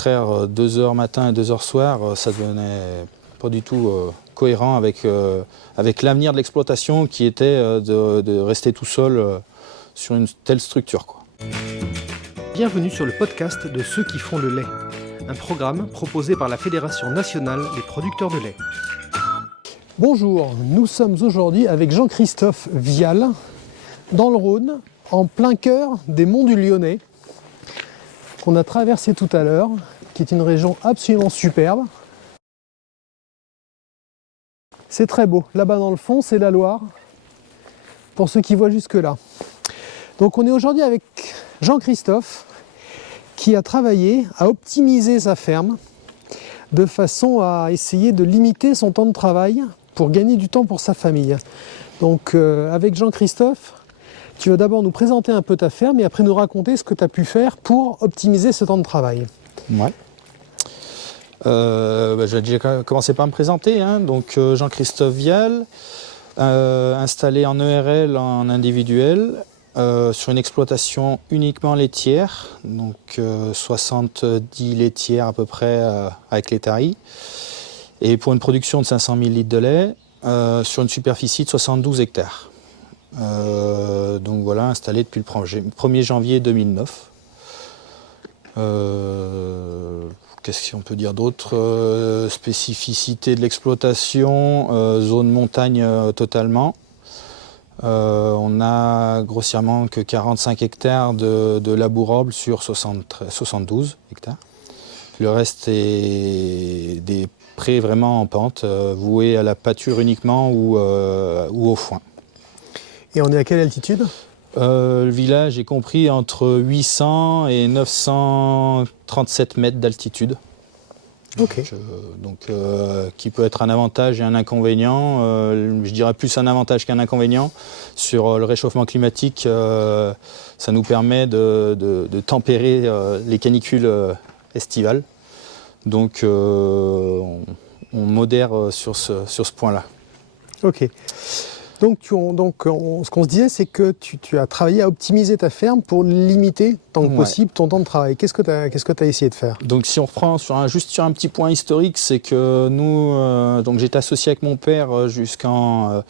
traire 2 heures matin et 2 heures soir, ça devenait pas du tout cohérent avec l'avenir de l'exploitation qui était de rester tout seul sur une telle structure, quoi. Bienvenue sur le podcast de Ceux qui font le lait, un programme proposé par la Fédération nationale des producteurs de lait. Bonjour, nous sommes aujourd'hui avec Jean-Christophe Vial, dans le Rhône, en plein cœur des Monts du Lyonnais, qu'on a traversé tout à l'heure, qui est une région absolument superbe. C'est très beau. Là-bas dans le fond, c'est la Loire, pour ceux qui voient jusque-là. Donc on est aujourd'hui avec Jean-Christophe, qui a travaillé à optimiser sa ferme, de façon à essayer de limiter son temps de travail pour gagner du temps pour sa famille. Donc avec Jean-Christophe, tu vas d'abord nous présenter un peu ta ferme et après nous raconter ce que tu as pu faire pour optimiser ce temps de travail. Ouais. Je vais déjà commencer par me présenter, hein. Donc Jean-Christophe Vial, installé en ERL en individuel, sur une exploitation uniquement laitière, donc 70 laitières à peu près avec laiterie, et pour une production de 500 000 litres de lait, sur une superficie de 72 hectares. Donc voilà, installé depuis le 1er janvier 2009. Qu'est-ce qu'on peut dire d'autre? Spécificité de l'exploitation, zone montagne totalement. On a grossièrement que 45 hectares de labourable sur 72 hectares. Le reste est des prés vraiment en pente, voués à la pâture uniquement ou au foin. Et on est à quelle altitude ? Le village est compris entre 800 et 937 mètres d'altitude. Ok. Donc, qui peut être un avantage et un inconvénient. Je dirais plus un avantage qu'un inconvénient. Sur le réchauffement climatique, ça nous permet de tempérer les canicules estivales. Donc on modère sur ce point-là. Ok. Donc, ce qu'on se disait, c'est que tu as travaillé à optimiser ta ferme pour limiter tant que possible ton temps de travail. Qu'est-ce que tu as essayé de faire ? Donc si on reprend juste sur un petit point historique, c'est que nous, donc j'étais associé avec mon père jusqu'en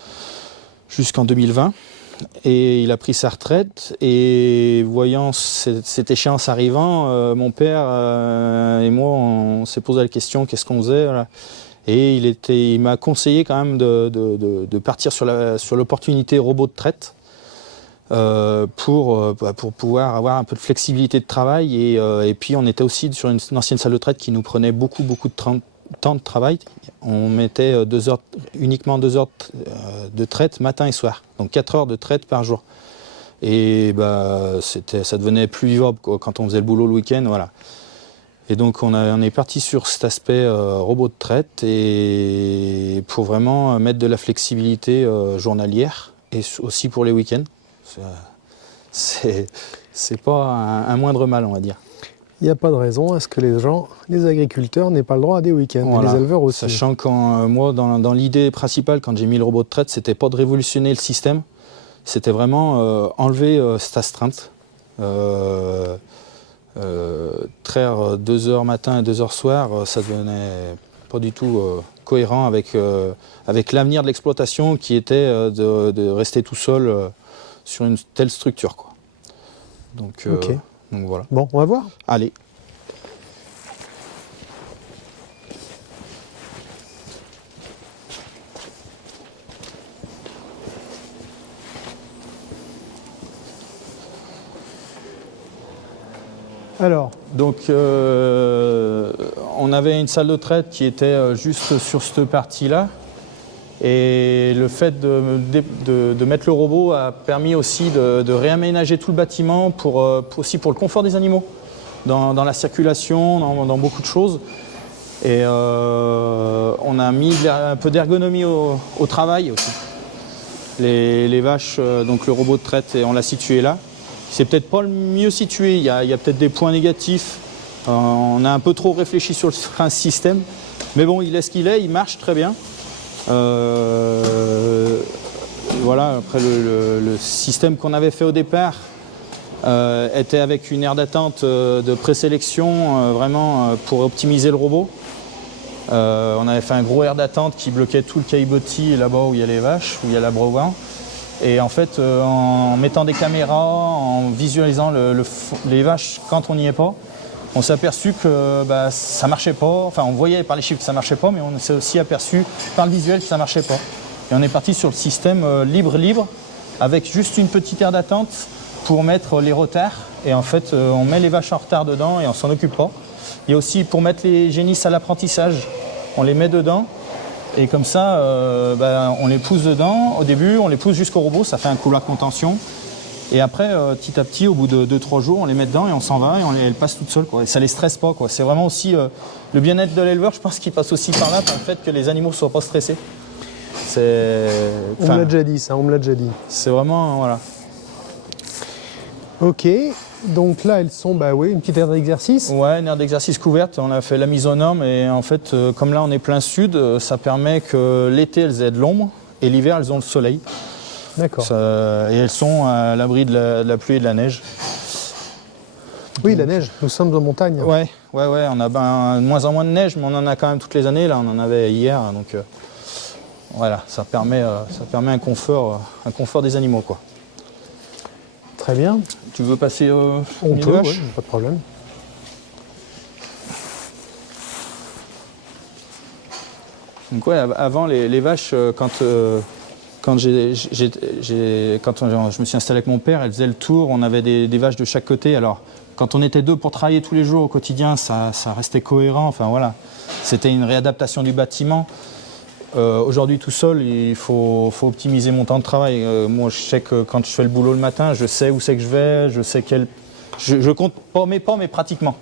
2020. Et il a pris sa retraite, et voyant cette échéance arrivant, mon père et moi, on s'est posé la question, qu'est-ce qu'on faisait, voilà. Et il m'a conseillé quand même de partir sur l'opportunité robot de traite pour pouvoir avoir un peu de flexibilité de travail. Et puis on était aussi sur une ancienne salle de traite qui nous prenait beaucoup de temps de travail. On mettait uniquement 2 heures de traite matin et soir, donc 4 heures de traite par jour. Et ça devenait plus vivable quand on faisait le boulot le week-end, voilà. Et donc on est parti sur cet aspect robot de traite, et pour vraiment mettre de la flexibilité journalière et aussi pour les week-ends. C'est pas un moindre mal, on va dire. Il n'y a pas de raison à ce que les agriculteurs n'aient pas le droit à des week-ends, voilà. Et les éleveurs aussi. Sachant que moi, dans l'idée principale, quand j'ai mis le robot de traite, c'était pas de révolutionner le système, c'était vraiment enlever cette astreinte. Traire 2 heures matin et 2 heures soir, ça devenait pas du tout cohérent avec l'avenir de l'exploitation qui était de rester tout seul sur une telle structure, quoi. Donc voilà. Bon, on va voir. Allez. Alors, donc on avait une salle de traite qui était juste sur cette partie-là, et le fait de mettre le robot a permis aussi de réaménager tout le bâtiment aussi pour le confort des animaux, dans la circulation, dans beaucoup de choses. Et on a mis un peu d'ergonomie au travail aussi. Les vaches, donc le robot de traite, on l'a situé là. C'est peut-être pas le mieux situé, il y a peut-être des points négatifs. On a un peu trop réfléchi sur un système. Mais bon, il est ce qu'il est, il marche très bien. Voilà, après le système qu'on avait fait au départ était avec une aire d'attente de présélection vraiment pour optimiser le robot. On avait fait un gros aire d'attente qui bloquait tout le caillebotis là-bas où il y a les vaches, où il y a l'abreuvoir. Et en fait, en mettant des caméras, en visualisant les vaches quand on n'y est pas, on s'est aperçu que ça marchait pas. Enfin, on voyait par les chiffres que ça marchait pas, mais on s'est aussi aperçu par le visuel que ça marchait pas. Et on est parti sur le système libre, avec juste une petite aire d'attente pour mettre les retards. Et en fait, on met les vaches en retard dedans et on s'en occupe pas. Il y a aussi pour mettre les génisses à l'apprentissage, on les met dedans. Et comme ça, on les pousse dedans. Au début, on les pousse jusqu'au robot, ça fait un couloir de contention. Et après, petit à petit, au bout de 2-3 jours, on les met dedans et on s'en va et elles passent toutes seules, quoi. Et ça les stresse pas, quoi. C'est vraiment aussi le bien-être de l'éleveur, je pense qu'il passe aussi par là, par le fait que les animaux ne soient pas stressés. On me l'a déjà dit, ça, on me l'a déjà dit. C'est vraiment, voilà. Ok, donc là, elles sont, une petite aire d'exercice. Ouais, une aire d'exercice couverte, on a fait la mise aux normes et en fait, comme là on est plein sud, ça permet que l'été elles aient de l'ombre et l'hiver elles ont le soleil. D'accord. Et elles sont à l'abri de la pluie et de la neige. Oui, la neige, nous sommes en montagne. Ouais, on a de moins en moins de neige, mais on en a quand même toutes les années, là on en avait hier, donc voilà, ça permet un confort des animaux, quoi. Très bien. Tu veux passer On peut, vaches? ouais, pas de problème. Donc ouais, avant les vaches, quand je me suis installé avec mon père, elles faisaient le tour, on avait des vaches de chaque côté. Alors quand on était deux pour travailler tous les jours au quotidien, ça restait cohérent. Enfin voilà, c'était une réadaptation du bâtiment. Aujourd'hui tout seul, il faut optimiser mon temps de travail. Moi je sais que quand je fais le boulot le matin, je sais où c'est que je vais, je sais je compte pas mes pas, mais pratiquement.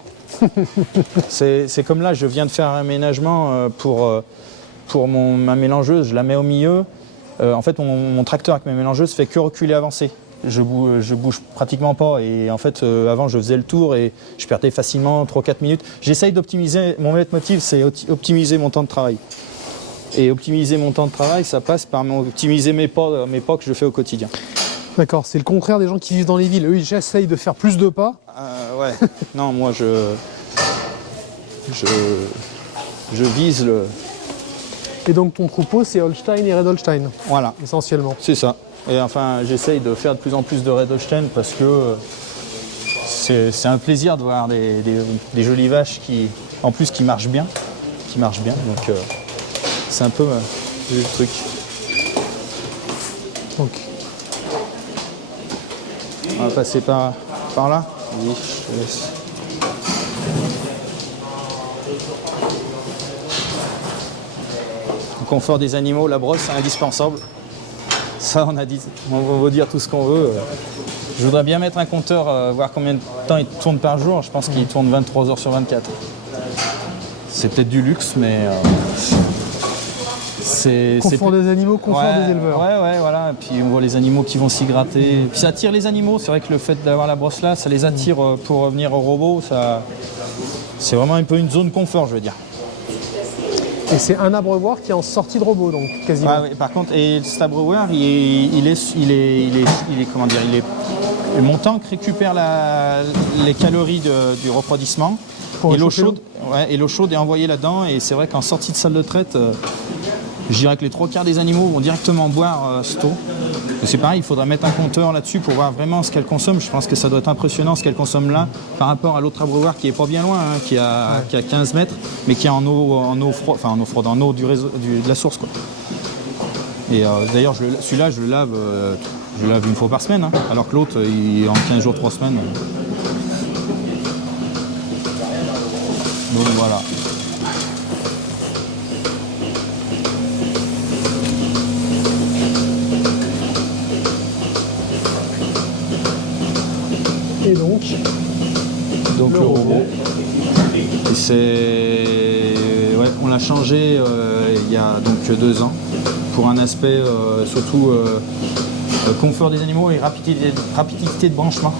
C'est comme là, je viens de faire un aménagement pour ma mélangeuse, je la mets au milieu. En fait mon tracteur avec mes mélangeuses fait que reculer, avancer. Je bouge pratiquement pas et en fait avant je faisais le tour et je perdais facilement 3-4 minutes. J'essaye d'optimiser, mon leitmotiv c'est optimiser mon temps de travail. Et optimiser mon temps de travail, ça passe par optimiser mes pas que je fais au quotidien. D'accord, c'est le contraire des gens qui vivent dans les villes. Eux, ils essayent de faire plus de pas. Ouais, non, moi je vise le... Et donc ton troupeau, c'est Holstein et Red Holstein, Voilà, essentiellement. c'est ça. Et enfin, j'essaye de faire de plus en plus de Red Holstein parce que c'est un plaisir de voir des jolies vaches qui marchent bien. Donc c'est un peu le truc. Donc. On va passer par là. Oui, je te laisse. Le confort des animaux, la brosse, c'est indispensable. Ça, on va dire tout ce qu'on veut. Je voudrais bien mettre un compteur, voir combien de temps il tourne par jour. Je pense qu'il tourne 23 heures sur 24. C'est peut-être du luxe, mais Confort des animaux, confort des éleveurs. Ouais, voilà. Et puis on voit les animaux qui vont s'y gratter. Et puis ça attire les animaux. C'est vrai que le fait d'avoir la brosse là, ça les attire pour revenir au robot. C'est vraiment un peu une zone confort, je veux dire. Et c'est un abreuvoir qui est en sortie de robot, donc quasiment. Ah, oui, par contre, et cet abreuvoir, mon tank récupère les calories du refroidissement. Pour Et l'eau réchauffer chaude, et l'eau chaude est envoyée là-dedans. Et c'est vrai qu'en sortie de salle de traite, je dirais que les 3/4 des animaux vont directement boire cette eau. Et c'est pareil, il faudrait mettre un compteur là-dessus pour voir vraiment ce qu'elle consomme. Je pense que ça doit être impressionnant ce qu'elle consomme là par rapport à l'autre abreuvoir qui est pas bien loin, qui a 15 mètres, mais qui est en eau froide, de la source, quoi. Et d'ailleurs, celui-là, je le lave une fois par semaine, alors que l'autre, en 15 jours, 3 semaines. Donc voilà. Et donc le robot. On l'a changé il y a donc 2 ans pour un aspect surtout confort des animaux et rapidité de branchement.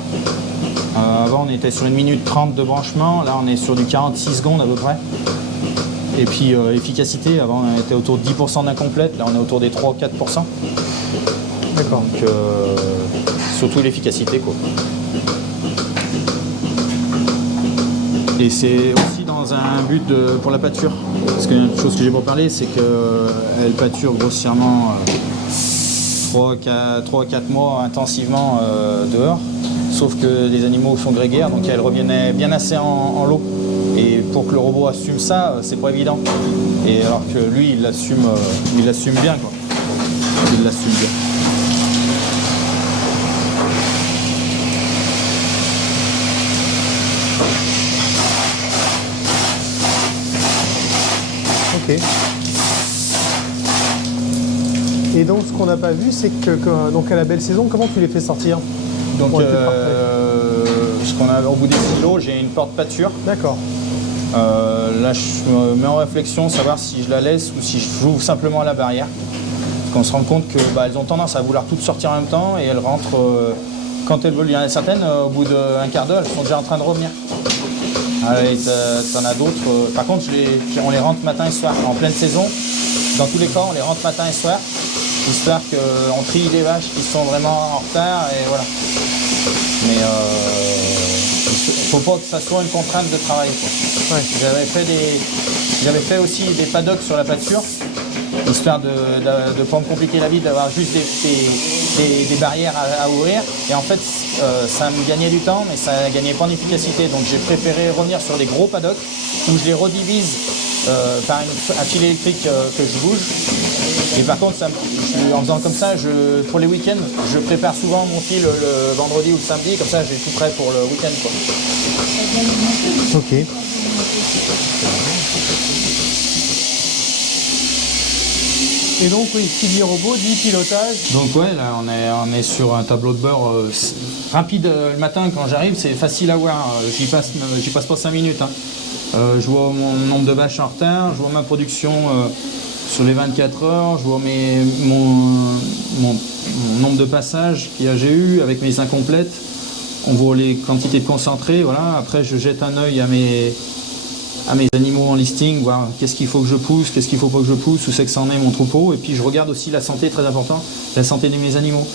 Avant on était sur 1 minute 30 de branchement, là on est sur du 46 secondes à peu près. Et puis efficacité, avant on était autour de 10% d'incomplète, là on est autour des 3 ou 4%. D'accord. Donc surtout l'efficacité, quoi. Et c'est aussi dans un but pour la pâture. Parce qu'il y a une chose que j'ai pas parlé, c'est qu'elle pâture grossièrement 3-4 mois intensivement dehors. Sauf que les animaux sont grégaires, donc elle revenait bien assez en lot. Et pour que le robot assume ça, c'est pas évident. Et alors que lui, il l'assume bien, quoi. Il l'assume bien. Ok. Et donc ce qu'on n'a pas vu, c'est que donc à la belle saison, comment tu les fais sortir? Donc, Pour être parfait. au bout des silos, j'ai une porte pâture. D'accord. Là, je me mets en réflexion, savoir si je la laisse ou si j'ouvre simplement la barrière. Parce qu'on se rend compte que elles ont tendance à vouloir toutes sortir en même temps et elles rentrent quand elles veulent. Il y en a certaines, au bout d'un quart d'heure, elles sont déjà en train de revenir. T'en as d'autres. Par contre, on les rentre matin et soir. En pleine saison, dans tous les cas, on les rentre matin et soir, histoire qu'on trie les vaches qui sont vraiment en retard et voilà. Mais faut pas que ça soit une contrainte de travail, quoi. Ouais. J'avais fait aussi des paddocks sur la pâture, histoire de ne pas me compliquer la vie, d'avoir juste des barrières à ouvrir. Et en fait, ça me gagnait du temps, mais ça gagnait pas en efficacité. Donc j'ai préféré revenir sur des gros paddocks où je les redivise par un fil électrique que je bouge. Et par contre, en faisant comme ça, pour les week-ends, je prépare souvent mon fil le vendredi ou le samedi, comme ça j'ai tout prêt pour le week-end, quoi. Ok. Et donc, oui, qui dit robot, dit pilotage. Donc ouais, là on est sur un tableau de bord rapide le matin quand j'arrive, c'est facile à voir. J'y passe pas 5 minutes. Hein. Je vois mon nombre de vaches en retard, je vois ma production sur les 24 heures, je vois mon nombre de passages qu'il y a j'ai eu avec mes incomplètes. On voit les quantités de concentré, voilà. Après je jette un œil à mes animaux en listing, voir qu'est-ce qu'il faut que je pousse, qu'est-ce qu'il faut pas que je pousse, où c'est que ça en est mon troupeau. Et puis je regarde aussi la santé, très important, la santé de mes animaux.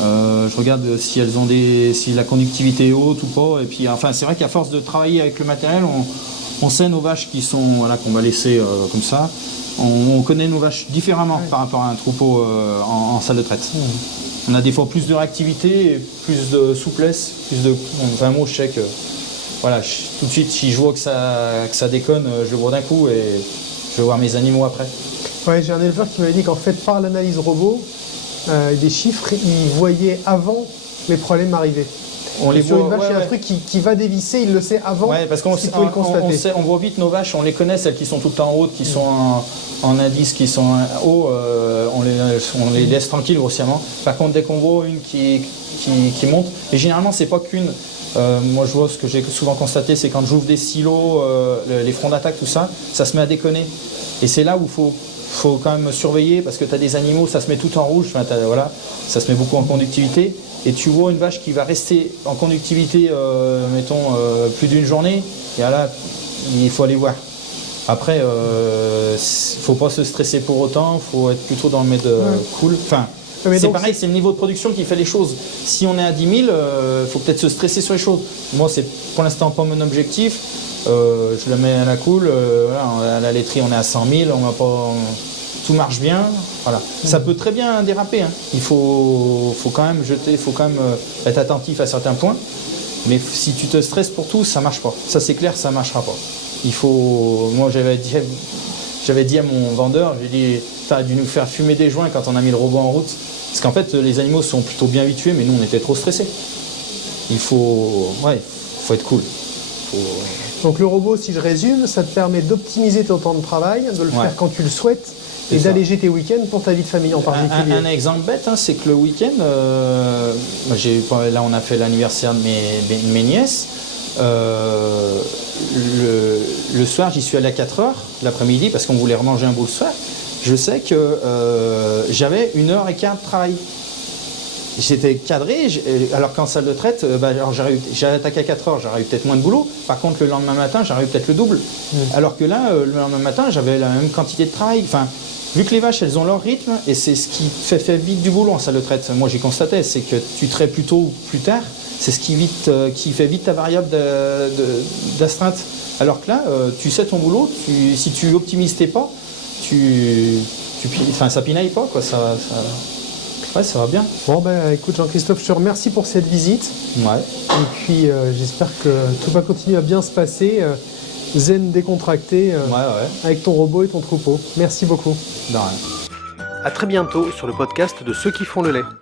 Je regarde si elles ont si la conductivité est haute ou pas. Et puis enfin c'est vrai qu'à force de travailler avec le matériel, on sait nos vaches qui sont, voilà, qu'on va laisser comme ça. On connaît nos vaches différemment par rapport à un troupeau en salle de traite. On a des fois plus de réactivité, plus de souplesse, enfin moi je sais que voilà, tout de suite si je vois que ça déconne, je le vois d'un coup et je vais voir mes animaux après. Ouais, j'ai un éleveur qui m'avait dit qu'en fait, par l'analyse robot, des chiffres, il voyait avant les problèmes arriver. On les sur voit, une vache, il y a un ouais. truc qui va dévisser, il le sait avant. Ouais, parce qu'on qu'il pouvait le constater. on voit vite nos vaches, on les connaît, celles qui sont tout le temps hautes, qui sont en indice, qui sont hauts, on les laisse tranquilles grossièrement. Par contre, dès qu'on voit une qui monte, et généralement c'est pas qu'une. Moi je vois ce que j'ai souvent constaté, c'est quand j'ouvre des silos, les fronts d'attaque, tout ça, ça se met à déconner. Et c'est là où il faut quand même surveiller, parce que tu as des animaux, ça se met tout en rouge, enfin, voilà, ça se met beaucoup en conductivité. Et tu vois une vache qui va rester en conductivité, mettons, plus d'une journée, et là, il faut aller voir. Après, faut pas se stresser pour autant, faut être plutôt dans le mode cool. Enfin, c'est pareil, c'est le niveau de production qui fait les choses. Si on est à 10 000, faut peut-être se stresser sur les choses. Moi, c'est pour l'instant pas mon objectif. Je la mets à la cool. Voilà, à la laiterie, on est à 100 000, on va pas... Tout marche bien, voilà. Ça peut très bien déraper, hein. Il faut quand même jeter, il faut quand même être attentif à certains points. Mais si tu te stresses pour tout, ça marche pas. Ça c'est clair, ça marchera pas. Il faut. Moi j'avais dit à mon vendeur, j'ai dit, t'as dû nous faire fumer des joints quand on a mis le robot en route. Parce qu'en fait les animaux sont plutôt bien habitués, mais nous on était trop stressés. Il faut être cool. Donc le robot, si je résume, ça te permet d'optimiser ton temps de travail, de le faire quand tu le souhaites, et d'alléger tes week-ends pour ta vie de famille en particulier. Un exemple bête, hein, c'est que le week-end, là on a fait l'anniversaire de mes nièces. Le soir, j'y suis allé à 4h l'après-midi parce qu'on voulait remanger un bout le soir. Je sais que j'avais 1h15 de travail. J'étais cadré, alors qu'en salle de traite, j'avais attaqué à 4h, j'aurais eu peut-être moins de boulot. Par contre, le lendemain matin, j'aurais eu peut-être le double. Alors que là, le lendemain matin, j'avais la même quantité de travail. Enfin, Vu que les vaches, elles ont leur rythme, et c'est ce qui fait vite du boulot en salle de traite. Moi, j'ai constaté, c'est que tu traites plus tôt ou plus tard, c'est ce qui fait vite ta variable d'astreinte. Alors que là, tu sais ton boulot, si tu optimises tes pas, ça pinaille pas, quoi. Ouais, ça va bien. Bon, ben écoute Jean-Christophe, je te remercie pour cette visite. Ouais. Et puis j'espère que tout va continuer à bien se passer, zen décontracté, avec ton robot et ton troupeau. Merci beaucoup. De rien. À très bientôt sur le podcast de Ceux qui font le lait.